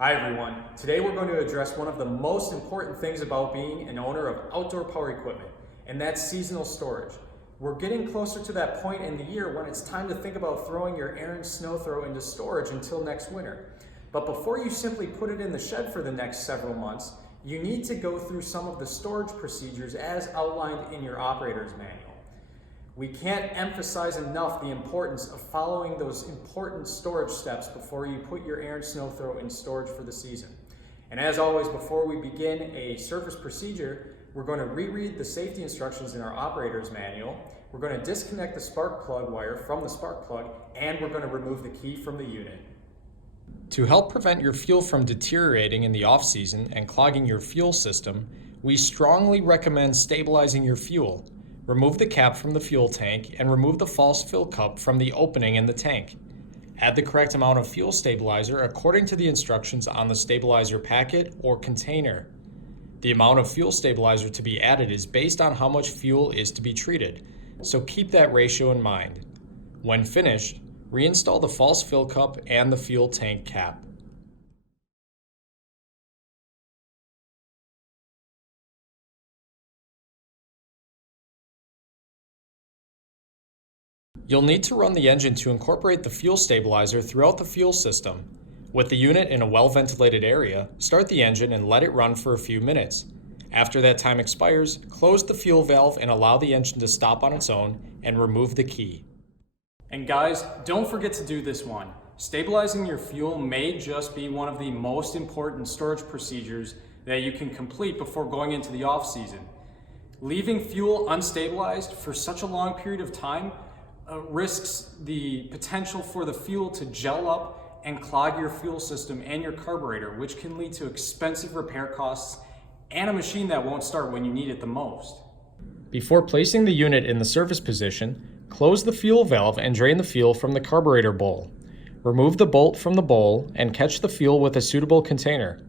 Hi everyone. Today we're going to address one of the most important things about being an owner of outdoor power equipment, and that's seasonal storage. We're getting closer to that point in the year when it's time to think about throwing your Ariens snow throw into storage until next winter. But before you simply put it in the shed for the next several months, you need to go through some of the storage procedures as outlined in your operator's manual. We can't emphasize enough the importance of following those important storage steps before you put your Ariens snow throw in storage for the season. And as always, before we begin a service procedure, we're going to reread the safety instructions in our operator's manual. We're going to disconnect the spark plug wire from the spark plug, and we're going to remove the key from the unit. To help prevent your fuel from deteriorating in the off-season and clogging your fuel system, we strongly recommend stabilizing your fuel. Remove the cap from the fuel tank and remove the false fill cup from the opening in the tank. Add the correct amount of fuel stabilizer according to the instructions on the stabilizer packet or container. The amount of fuel stabilizer to be added is based on how much fuel is to be treated, so keep that ratio in mind. When finished, reinstall the false fill cup and the fuel tank cap. You'll need to run the engine to incorporate the fuel stabilizer throughout the fuel system. With the unit in a well-ventilated area, start the engine and let it run for a few minutes. After that time expires, close the fuel valve and allow the engine to stop on its own and remove the key. And guys, don't forget to do this one. Stabilizing your fuel may just be one of the most important storage procedures that you can complete before going into the off-season. Leaving fuel unstabilized for such a long period of time risks the potential for the fuel to gel up and clog your fuel system and your carburetor, which can lead to expensive repair costs and a machine that won't start when you need it the most. Before placing the unit in the service position, close the fuel valve and drain the fuel from the carburetor bowl. Remove the bolt from the bowl and catch the fuel with a suitable container.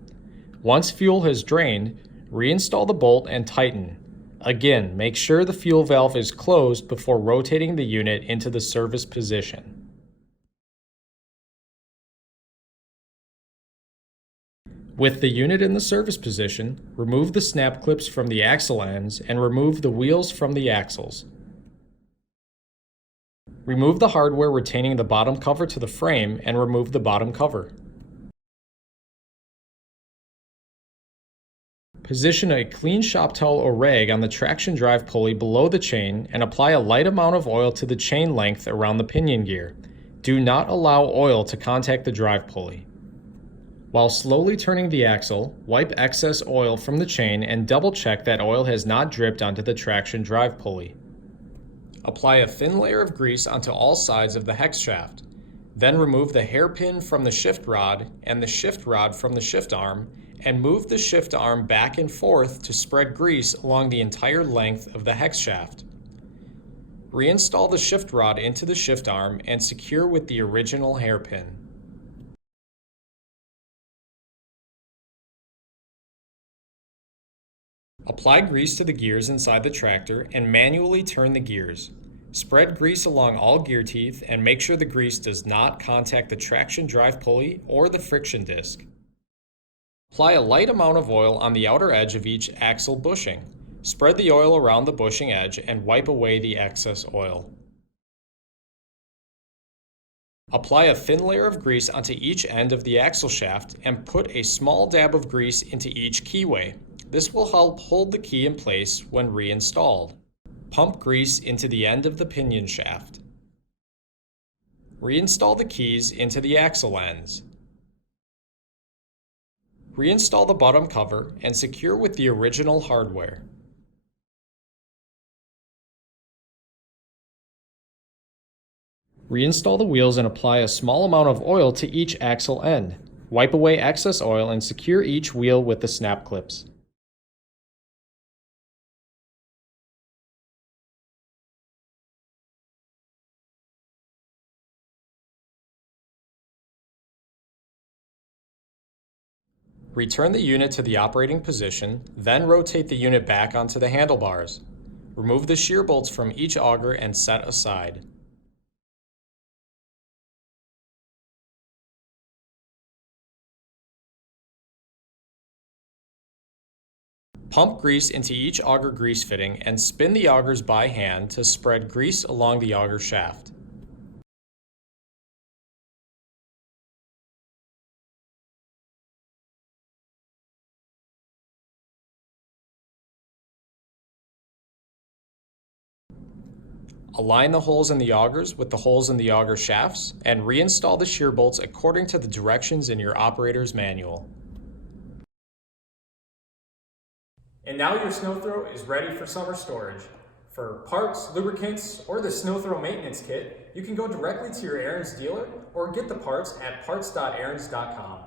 Once fuel has drained, reinstall the bolt and tighten. Again, make sure the fuel valve is closed before rotating the unit into the service position. With the unit in the service position, remove the snap clips from the axle ends and remove the wheels from the axles. Remove the hardware retaining the bottom cover to the frame and remove the bottom cover. Position a clean shop towel or rag on the traction drive pulley below the chain and apply a light amount of oil to the chain length around the pinion gear. Do not allow oil to contact the drive pulley. While slowly turning the axle, wipe excess oil from the chain and double check that oil has not dripped onto the traction drive pulley. Apply a thin layer of grease onto all sides of the hex shaft. Then remove the hairpin from the shift rod and the shift rod from the shift arm and move the shift arm back and forth to spread grease along the entire length of the hex shaft. Reinstall the shift rod into the shift arm and secure with the original hairpin. Apply grease to the gears inside the tractor and manually turn the gears. Spread grease along all gear teeth and make sure the grease does not contact the traction drive pulley or the friction disc. Apply a light amount of oil on the outer edge of each axle bushing. Spread the oil around the bushing edge and wipe away the excess oil. Apply a thin layer of grease onto each end of the axle shaft and put a small dab of grease into each keyway. This will help hold the key in place when reinstalled. Pump grease into the end of the pinion shaft. Reinstall the keys into the axle ends. Reinstall the bottom cover and secure with the original hardware. Reinstall the wheels and apply a small amount of oil to each axle end. Wipe away excess oil and secure each wheel with the snap clips. Return the unit to the operating position, then rotate the unit back onto the handlebars. Remove the shear bolts from each auger and set aside. Pump grease into each auger grease fitting and spin the augers by hand to spread grease along the auger shaft. Align the holes in the augers with the holes in the auger shafts and reinstall the shear bolts according to the directions in your operator's manual. And now your snow throw is ready for summer storage. For parts, lubricants, or the snow throw maintenance kit, you can go directly to your Ariens dealer or get the parts at parts.ariens.com.